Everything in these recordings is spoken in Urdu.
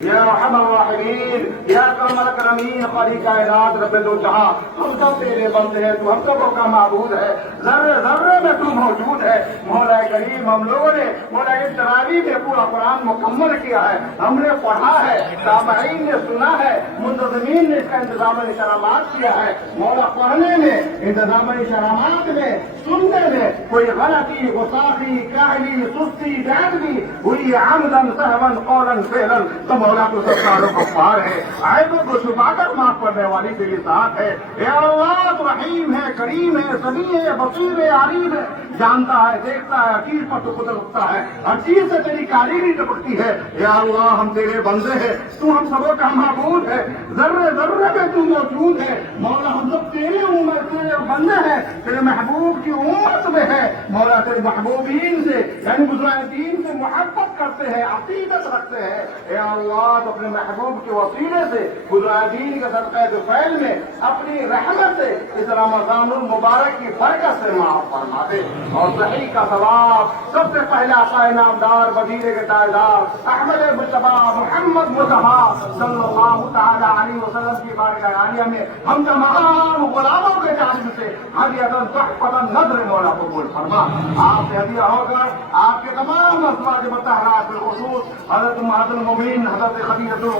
یا ارحم الراحمین، یا اکرم الاکرمین، خالق کائنات رب دو جہاں، ہم سب تیرے بندے ہیں، تو ہم سب کا معبود ہے، ذرے ذرے میں تو موجود ہے۔ مولا کریم، ہم لوگوں نے مولا اس تراویح میں پورا قرآن مکمل کیا ہے، ہم نے پڑھا ہے، سامعین نے سنا ہے، منتظمین نے اس کا انتظام اشارات کیا ہے۔ مولا پڑھنے میں، انتظام اشارات میں، سننے میں کوئی غلطی، غصاخی، کاہلی، سستی، بےادبی ہوئی عمدن سہوا قولا فعلا تو مولا تو سب کاروں کو پار ہے، عیبوں کو چھپا کر معاف کرنے والی تیری ذات ہے۔ اے اللہ، تو رحیم ہے، کریم ہے، سمیع ہے، بصیر ہے، علیم ہے، جانتا ہے، دیکھتا ہے، ہر چیز پر تو قدرت رکھتا ہے، ہر چیز سے تیری کاریگری ٹپکتی ہے۔ یا اللہ، ہم تیرے بندے ہیں، تو ہم سبوں کا معبود ہے، ذرے ذرے میں تو موجود ہے۔ مولا، ہم سب تیرے امت تیرے بندے ہیں، تیرے محبوب کی امت میں ہے۔ مولا، تیرے محبوبین سے یعنی بزرگان دین سے محبت کرتے ہیں، عقیدت رکھتے ہیں۔ اے اللہ، تو اپنے محبوب کے وسیلے سے بزرگان دین کے صدقہ فعل میں اپنی رحمت سے اس رمضان المبارک کی برکت سے معاف فرما دے، اور صحیح کا ثواب سب سے پہلا آقا انعامدار وزیر کے تاجدار احمد مصطفیٰ محمد مصطفیٰ صلی اللہ تعالی علیہ وسلم کی بارگاہ عالیہ میں ہم تمام غلاموں کے جانب سے ہدیۃ تحفۃ نذر مولا قبول فرما۔ آپ سے ہدیہ ہو کر آپ کے تمام ازواج مطہرات بالخصوص حضرت ام المؤمنین حضرت خدیجہ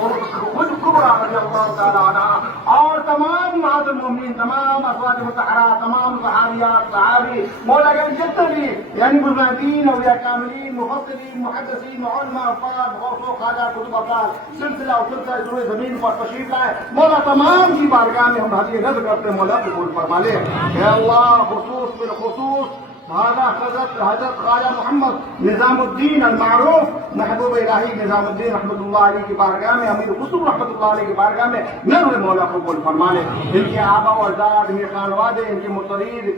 الکبریٰ رضی اللہ تعالی عنہا اور تمام معاذ المؤمنین، تمام ازواج مطہرات، تمام صحابیات، صحابی مولا کے جتنے بھی یعنی بزرگین، اولیاء کاملین، مفسرین، محدثین، علماء، افراد، غوث و خواجہ، قطب افراد، سلسلہ و سلسلہ روئے زمین پر تشریف لائے، مولا تمام کی بارگاہ میں ہم ہدیہ نذر کرتے مولا قبول فرما لے۔ اے اللہ، خصوص بالخصوص حضرت خواجہ محمد نظام الدین المعروف محبوب الہی نظام الدین رحمۃ اللہ علیہ کی بارگاہ میں، امیر قطب رحمۃ اللہ علیہ کی بارگاہ میں نذر مولا قبول فرما لے۔ ان کے آبا و اجداد، ان کے خانوادے، ان کے مترید،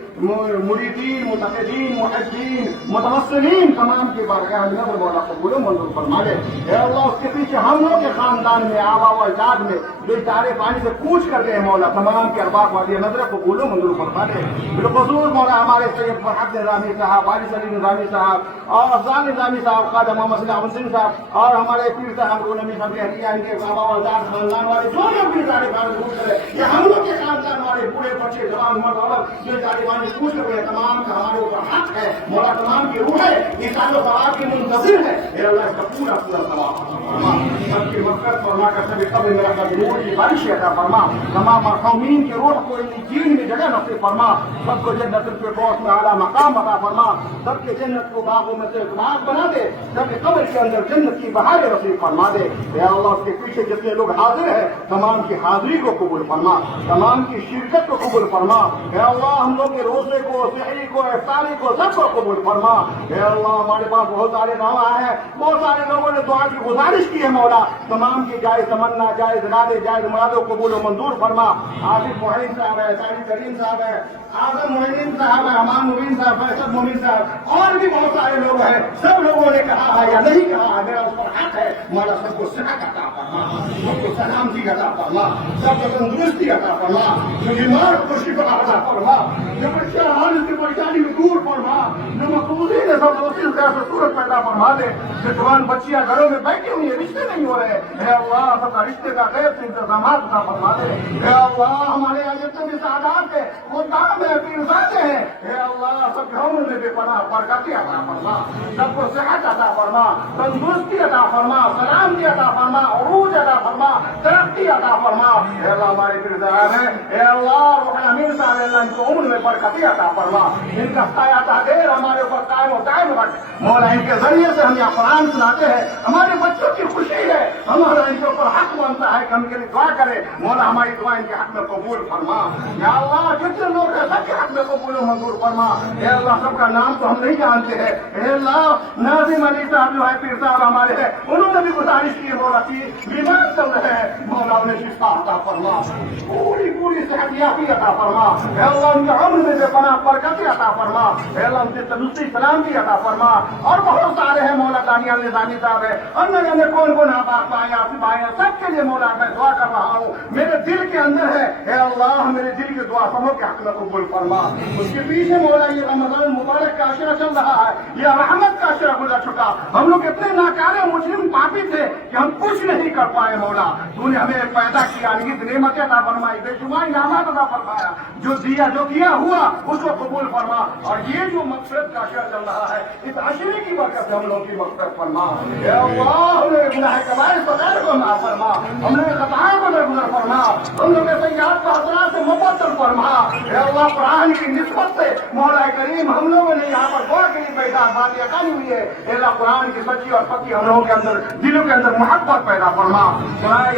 مریدین، متقدین، محبین، متوسلین تمام کی بارگاہ میں نذر مولا قبول و منظور فرما لے۔ اے اللہ، اس کے پیچھے ہم لوگ کے خاندان میں، آبا و اجداد میں جو اشارے پانی سے کوچ کر گئے مولا تمام کے ارباب وادی نظر قبول و منظور فرما لے۔ بالخصوص مولا ہمارے سید فرحت نظامی صاحب، وارث علی نظامی صاحب اور افضال نظامی صاحب، خواجہ محمد صلاح الدین صاحب اور ہمارے پیر صاحب نبی صاحب اہلیہ، ان کے بابا و اجداد خاندان والے جو لوگ بھی اشارے پانی پوچھ کرے، یہ ہم لوگ کے خاندان والے بوڑھے بچے جوان مرد عورت جو اشارے پانی پوچھ رہے تمام کا ہمارے اوپر حق ہے مولا، تمام کی روح ہے یہ سال و ثواب کی منتظر ہے۔ اے اللہ، اس کا پورا پورا ثواب فرما، سب کی مغفرت فرما کر سب قبر میں رکھ نور کی بارش عطا فرما، تمام مرحومین کی روح کو جین میں جگہ نصیب فرما، سب کو جنت الفردوس میں اعلیٰ مقام عطا فرما، سب کے جنت کو باغوں میں سے ایک باغ بنا دے، سب کے قبر کے اندر جنت کی بہاریں نصیب فرما دے۔ اے اللہ، اس کے پیچھے جتنے لوگ حاضر ہیں تمام کی حاضری کو قبول فرما، تمام کی شرکت کو قبول فرما۔ اے اللہ، ہم لوگ کے روزے کو، سحری کو، افطاری کو سب کو قبول فرما۔ اے اللہ، ہمارے پاس بہت سارے دعویٰ آئے ہیں، بہت سارے لوگوں نے دعا کی گزارش کی ہے مولا، تمام کی جائز تمنا، جائز ارادے، جائز مرادوں کو قبول و منظور فرما۔ عاصف معین صاحب ہے، سعید کریم صاحب ہے، اعظم معین صاحب ہے، امان مبین صاحب، فیصل مومن صاحب اور بھی بہت سارے لوگ ہیں، سب لوگوں نے کہا ہے یا نہیں کہا ہے، میرا اس پر حق ہے مولا، سب کو صحت عطا فرما، سب کو سلامتی عطا فرما، سب کو تندرستی عطا فرما، جو بیمار کو شفا عطا فرما، جو پریشان کی پریشانی میں دور فرما، جو مقبوضین ہے سب وسیل سے صورت پیدا فرما دے، جو جوان بچیاں گھروں میں بیٹھی ہوئی ہیں، رشتے نہیں ہو رہے، اے اللہ سب کا رشتے کا غیب سے انتظامات عطا فرما دے۔ اے اللہ، ہمارے یہاں جتنے بھی سعادات ہیں وہ دام ہے، پیرزادے ہیں، اے اللہ سب گھروں میں بے پناہ برکاتی عطا فرما، سب کو صحت عطا فرما، تندرستی عطا فرما، سلامتی عطا فرما، عروج عطا فرما، ترقی عطا فرما۔ اے اللہ، ہمارے پیرزاد ہیں، اے اللہ روح امین صاحب اللہ ان کو عمر میں برکتی عطا فرما، ان کا سایہ تحریر ہمارے اوپر قائم و دائم رکھ مولا، ان کے ذریعے سے ہم یہ قرآن سناتے ہیں، ہمارے بچوں کی خوشی ہے، ہمارا ان کے اوپر حق بنتا ہے کہ ہم کے لیے دعا کرے مولا، ہماری دعا ان کے حق میں قبول فرما۔ یا اللہ، جتنے لوگ ہیں سب کے حق میں قبول و منظور فرما۔ اے اللہ، سب کا نام تو ہم نہیں جانتے ہیں، اے اللہ ناظم علی صاحب جو ہے پیر صاحب ہمارے ہیں، انہوں نے بھی گزارش کی مولا کی بیمار چل رہے ہیں مولا، انہیں شفا عطا فرما، پوری پوری صحت یابی عطا فرما، اے اللہ ان کے عمر میں بے پناہ برکت عطا فرما، اے اللہ ان کے تندرستی سلامتی عطا فرما۔ اور بہت سارے ہیں مولا دانیال نظامی صاحب ہے، ان میں کون کون آباد پائے آصف آئے ہیں، سب کے لیے مولا میں دعا کر رہا ہوں، میرے دل کے اندر ہے اے اللہ میرے دل کی دعا سبوں کے حق میں قبول فرما۔ اس کے پیچھے مولا یہ رمضان مبارک کا عشرہ چل رہا ہے، یہ رحمت کا عشرہ گزر چکا، ہم لوگ اتنے ناکارے مسلم پاپی تھے کہ ہم کچھ نہیں کر پائے مولا، تو نے ہمیں پیدا کیا، نعمتیں عطا فرمائی، بے شمار انعامات عطا فرمایا، جو دیا جو کیا ہوا اس کو قبول فرما۔ اور یہ جو مغفرت کا عشرہ چل رہا ہے اس عشرے کی برکت سے ہم لوگ کی مغفرت فرما، اے اللہ ہم نے گناہ کبائر صغائر کو معاف فرما، ہم نے خطائیں کو درگزر فرما، ہم لوگ سیئات کو حسنات سے مبدل فرما، اے اللہ قرآن کی نسبت سے مولا کریم ہم لوگوں نے یہاں پر دعا کے لیے بیٹھا بات یقینی ہوئی ہے، اے اللہ قرآن کی سچی اور پکی ہم لوگوں کے اندر دلوں کے اندر محبت پیدا فرما،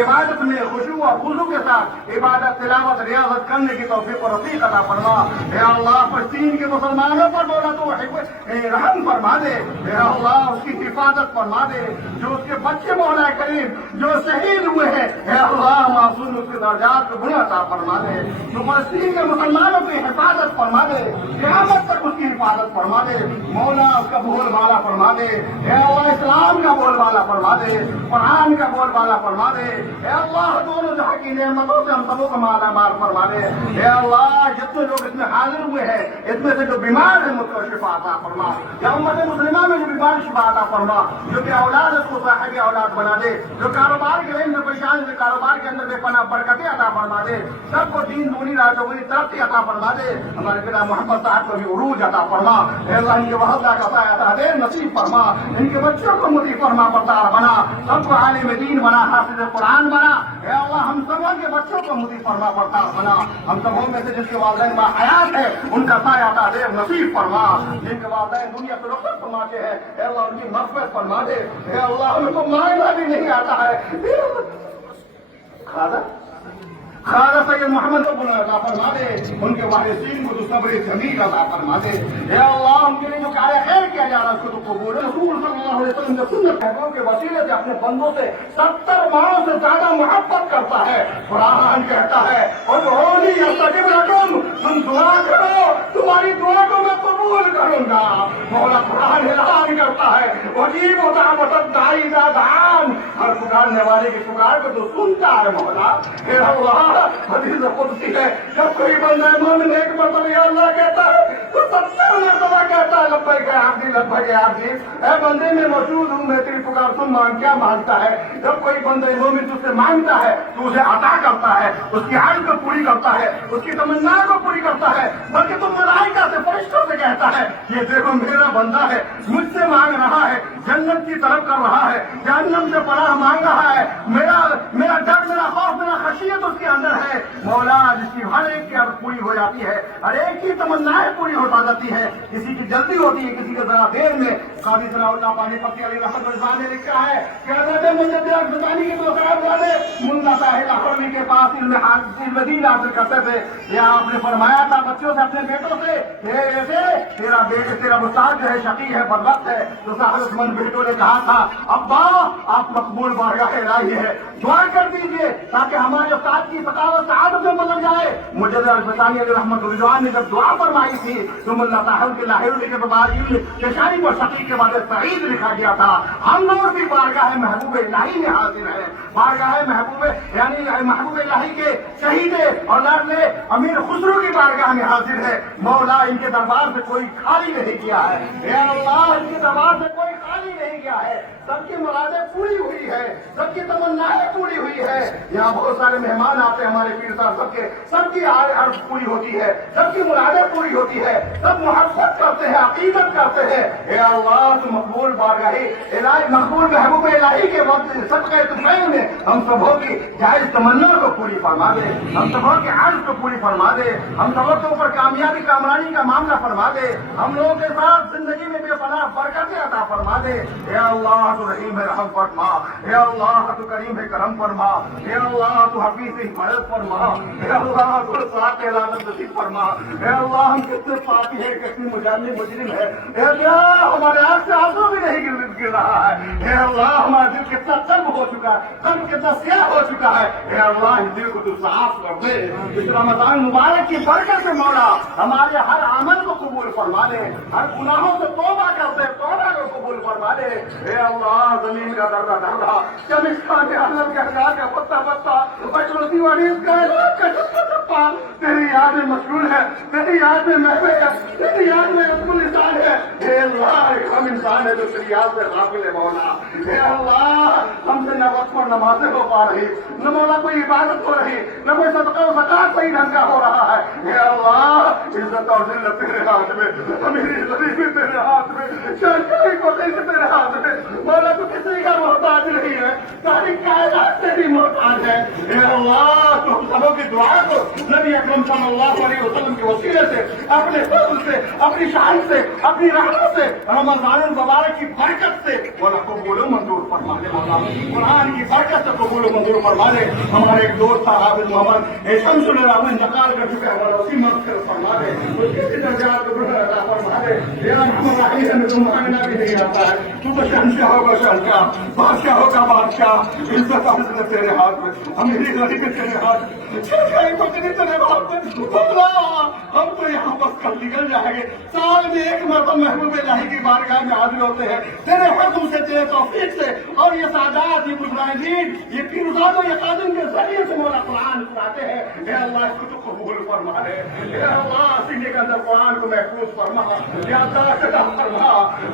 عبادت میں خشوع اور خضوع کے ساتھ عبادت تلاوت ریاضت کرنے کی توفیق اور رفیق عطا فرما، اے اللہ فلسطین کے مسلمانوں پر مولا تو رحم فرما دے، اے اللہ اس کی حفاظت فرما دے، جو اس کے بچے مولا کریم جو شہید ہوئے ہیں اے اللہ معصوم اس کے درجات کو بڑا عطا فرما دے، جو فلسطین کے مسلمانوں کی حفاظت فرما دے، قیامت تک اس کی حفاظت فرما دے، مولا اس کا بول بالا فرما دے، اے اللہ اسلام کا بول بالا فرما دے، قرآن کا بول بالا فرما دے، اے اللہ دونوں جہاں کی نعمتوں سے ہم سبوں کو مالا مال فرما دے، اے اللہ جتنے لوگ اس میں حاضر ہوئے ہیں اس میں سے جو بیمار ہیں مجھ کو شفا عطا فرما، یا امت مسلمہ میں جو بیمار شفا عطا فرما، جو کہ اولاد اس کو صاحب اولاد بنا دے، جو کاروبار کے میں پریشان سے کاروبار کے اندر بے پناہ برکتیں عطا فرما دے، سب کو دین دونی رات چوگنی ترقی عطا فرما دے، ہمارے پتا محمد صاحب کو بھی عروج عطا فرما، اے اللہ ان کے وحدہ کا سایہ عطا دے نصیب فرما، ان کے بچوں کو مطیع فرما بردار بنا، سب کو عالم دین بنا، حافظ قرآن بنا، اے اللہ ہم سب کے بچوں کو مطیع فرما بردار بنا، ہم سبوں میں سے جس کے والدین با حیات ہے ان کا سایہ عطا دے نصیب فرما، جن کے والدین دنیا سے رخصت فرماتے ہیں اے اللہ ان کی مغفرت فرما دے، اے اللہ ان کو مانگنا بھی نہیں آتا ہے، خواجہ سید محمد کو عطا فرما دے، ان کے وارثین کو تو صبر جمیل عطا فرما دے، اے اللہ ان کے لیے جو کار خیر کیا جا رہا ہے اس کو تو قبول، رسول صلی اللہ علیہ وسلم کے سنت صحابوں کے وسیلے سے اپنے بندوں سے 70 ماہوں سے زیادہ محبت کرتا ہے، قرآن کہتا ہے ادعونی استجب لکم، تم دعا کرو تمہاری دعا کو میں قبول کروں گا، مولا قرآن اعلان کرتا ہے اجیب دعوت الداعی اذا دعان، ہر پکارنے والے کی پکار کو تو سنتا ہے مولا، اے اللہ حدیث قدسی ہے جب کوئی بندہ مومن ایک مرتبہ یا اللہ کہتا ہے تو 70 مرتبہ کہتا ہے لبیک یا عبدی لبیک یا عبدی، اے بندے میں موجود ہوں میں تیری پکار سن، مانگ کیا مانگتا ہے، جب کوئی بندہ مومن تجھ سے مانگتا ہے تو اسے عطا کرتا ہے، اس کی عرض کو پوری کرتا ہے، اس کی تمنا کو پوری کرتا ہے، بلکہ تم ملائکہ سے فرشتوں سے کہتا ہے یہ دیکھو میرا بندہ ہے مجھ سے مانگ رہا ہے، جنت کی طرف کر رہا ہے، جہنم سے پناہ مانگ رہا ہے، میرا ڈر میرا خوف میرا خشیت اس کے اندر ہے، مولا جس کی ہر ایک کی عرض پوری ہو جاتی ہے، ہر ایک کی تمنائیں پوری ہو جاتی ہے، کسی کی جلدی ہوتی ہے کسی کو ذرا دیر میں، قاضی ثناء اللہ پانی پتی علی رحمت اللہ نے لکھا ہے کہ حضرت مجدد زمانی کے دو صاحب والے ملا طاہر احرمی کے پاس علم دین حاصل کرتے تھے، یا آپ نے فرمایا تھا بچوں سے اپنے بیٹوں سے تیرا استاد جو ہے شقی ہے بدبخت ہے، تو صاحب مند بیٹوں نے کہا تھا ابا آپ مقبول بارگاہ الہی ہے دعا کر دیجیے تاکہ ہمارے استاد کی فتاوت سعادت میں بدل جائے، مجدد الفتانی علیہ رحمت رضوان نے جب دعا فرمائی تھی تو ملا طاہر کے لاہور کے بعد ششاری پر شقی کے بعد سعید لکھا گیا تھا، ہم لوگ بھی بارگاہ محبوب الہی میں حاضر ہیں، بارگاہ محبوب یعنی محبوب الہی کے شہید اور لاڈلے امیر خسرو کی بارگاہ میں حاضر ہے، مولا ان کے دربار سے کوئی خالی نہیں کیا ہے، اے اللہ ان کے دربار سے کوئی خالی نہیں کیا ہے، سب کی مرادیں پوری ہوئی ہے، سب کی تمنائیں پوری ہوئی ہے، یہاں بہت سارے مہمان آتے ہیں ہمارے پیر صاحب سب کی عرض پوری ہوتی ہے، سب کی مرادیں پوری ہوتی ہے، سب محبت کرتے ہیں عقیدت کرتے ہیں، اے اللہ تو مقبول بارگاہی الہی مقبول محبوب الہی کے وقت صدقہ طفیل میں ہم سبوں کی جائز تمنا کو پوری فرما دے، ہم سبوں کے عرض کو پوری فرما دے، ہم سبوں کے اوپر کامیابی کامرانی کا معاملہ فرما دے، ہم لوگوں کے ساتھ زندگی میں بے پناہ برکتیں عطا فرما دے، اے اللہ تو رحیم ہے رحم فرما، اے اللہ تو کریم ہے کرم فرما۔ فرما، اے اللہ تو حفیظ حفاظت فرما، اے اللہ تو صاحب اعلانت نصیب فرما، اے اللہ ہم کتنے پاپی ہیں، کتنے مجرم ہے، اے اللہ ہمارے آنکھ سے آنسو بھی نہیں گر رہا ہے، اے اللہ ہمارا دل کتنا تنگ ہو چکا ہے، قلب کتنا سیاہ ہو چکا ہے، اے اللہ اس دل کو تو صاف کر دے، اس رمضان مبارک کی برکت سے مولا ہمارے ہر عمل کو قبول فرما لے، ہر گناہوں سے توبہ کرتے توبہ کو قبول فرما لے، اے اللہ زمین کا درہ درہ چمکان کے حلب کے ہزار کا پتا پتا بچوتی والی اس کا چپا تیری یاد میں مشغول ہے، تیری یاد میں محفل ہے، تیری یاد میں ابو انسان ہے، اے اللہ ایک ہم انسان ہے جو تیری یاد سے غافل ہے مولا، اے اللہ ہم سے نہ وقت پر نمازیں ہو پا رہی، نہ مولا کوئی عبادت ہو رہی، نہ کوئی صدقہ و زکات صحیح ڈھنگ کا ہو رہا ہے، اے اللہ عزت اور ذلت تیرے ہاتھ میں، امیری غریبی تیرے ہاتھ میں، شہنشاہی کو تیرے ہاتھ میں، مولا تو کسی کا محتاج نہیں ہے، ساری کائنات تیری محتاج ہے، اے اللہ تو ہم سبوں کی دعا کو نبی اکرم صلی اللہ علیہ وسلم کے وسیلے سے، اپنے فضل سے، اپنی شان سے، اپنی رحمت سے، رمضان المبارک کی برکت سے مولا قبول و منظور فرما دے، مولا قرآن کی برکت سے قبول و منظور فرما دے، ہمارے ایک دوست تھا حافظ محمد شمس اللہ وہ انتقال کر چکا ہے، مولا اسی مغفرت فرما دے، اس کے درجات کو بلند عطا فرما دے، یا رحم الرحیم ہمیں تو مانگنا بھی نہیں آتا ہے، تو تو شہنشاہ ہوگا شہنشاہ، بادشاہ ہوگا بادشاہ، عزت اور عزت تیرے ہاتھ میں، امیری غریبی تیرے ہاتھ میں، شہنشاہی کو تیرے ہاتھ میں، اللہ ہم تو یہاں بس کل نکل جائیں گے، سال میں ایک مرتبہ محبوب الہی کی بارگاہ میں حاضر ہوتے ہیں، تیرے حکم سے، تیرے توفیق سے، اور یہ سادات، یہ مجاہدین، یہ پیروزان و یہ قادم کے ذریعے سے مولا قرآن سناتے ہیں، اے اللہ اس کو تو قبول فرما لے، اے اللہ سینے کے اندر قرآن کو محفوظ فرما، یادداشت عطا فرما،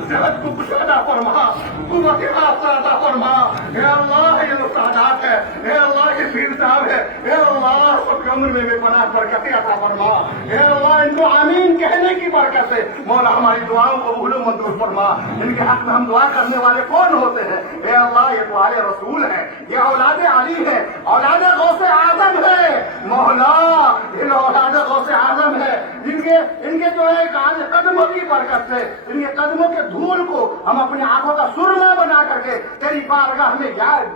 صحت کو کشادہ فرما، قوت حافظہ عطا فرما، اے اللہ یہ جو سادات ہے، اے اللہ یہ پیر صاحب ہے، اے اللہ اس کے عمر میں بھی پناہ برکتیں عطا فرما، اے اللہ ان کو آمین کہنے کی برکت سے مولا ہماری دعاؤں کو قبول و منظور فرما، ان کے حق میں ہم دعا کرنے والے کون ہوتے ہیں، اے اللہ یہ تمہارے رسول ہے، یہ اولاد علی ہے، اولاد غوث اعظم ہے، مولا یہ اولاد غوث اعظم ہے، ان کے جو ہے قدموں کی برکت سے، ان کے قدموں کے دھول کو ہم اپنی آنکھوں کا سرما بنا کر کے تیری بارگاہ میں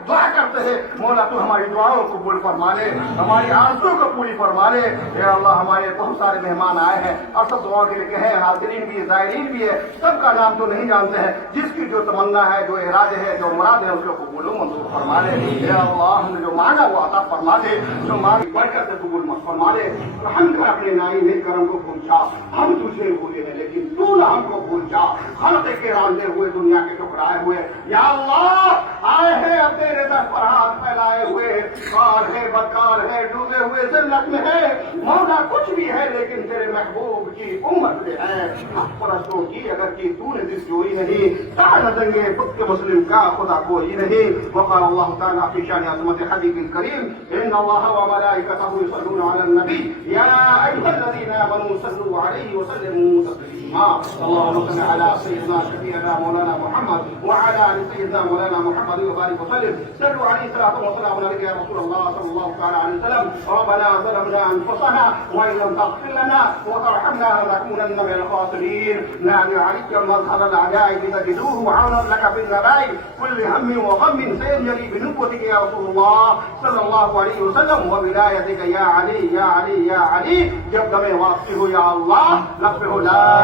دعا کرتے ہیں، مولا تو ہماری دعاؤں کو قبول فرما لے، ہماری آرزو کو پوری فرما لے، اے اللہ ہمارے بہت سارے مہمان آئے ہیں اور سب دعا کے لیے ہیں، حاضرین بھی زائرین بھی ہے، سب کا نام تو نہیں جانتے ہیں، جس کی جو تمنا ہے، جو ارادے ہے، جو مراد ہے اس کو قبول و منظور فرما لے، اے اللہ ہم نے جو مانگا وہ عطا فرما دے، جو مانگی برکت سے قبول فرما لے، ہم کا اپنے نائی نیک کرم کو پہنچا، ہم تجھے بھولے ہیں لیکن تو نہ ہم کو بھول جا، خلق کے راندے ہوئے دنیا کے ٹکرائے ہوئے، یا اللہ آئے ہیں اب تیرے در پر ہاتھ پھیلائے ہوئے، کار ہے بدکار ہے، ڈوبے ہوئے ذلت میں ہے، مولا کچھ بھی ہے لیکن تیرے محبوب کی امت سے ہے، حق پرستوں کی اگر کی تو نے دل جوئی نہیں، تعالی دنگے خود کے مسلم کا خدا کوئی نہیں، وقال اللہ تعالیٰ فی شان عظمت حبیب الکریم ان اللہ وملائکتہ یصلون علی النبی یا ایھا الذین آمنوا صلوا علیہ وسلموا تسلیما، اللهم صل علی سیدنا شفیعنا مولانا محمد وعلى آل سيدنا مولانا محمد وبارك وسلم، صلوا عليه صلاة وسلام عليك يا رسول الله صلى الله تعالى عليه وسلم، ربنا ظلمنا أنفسنا وإن لم تغفر لنا وترحمنا لنكونن من الخاسرين، نعم عليك مظهر الأعداء لتجدوه عونا لك في النبائل كل هم وغم سيجري بنبوتك يا رسول الله صلى الله عليه وسلم وولایتك يا علي يا علي يا علي، جب دم واپسی ہو یا اللہ لب پہ ہو لا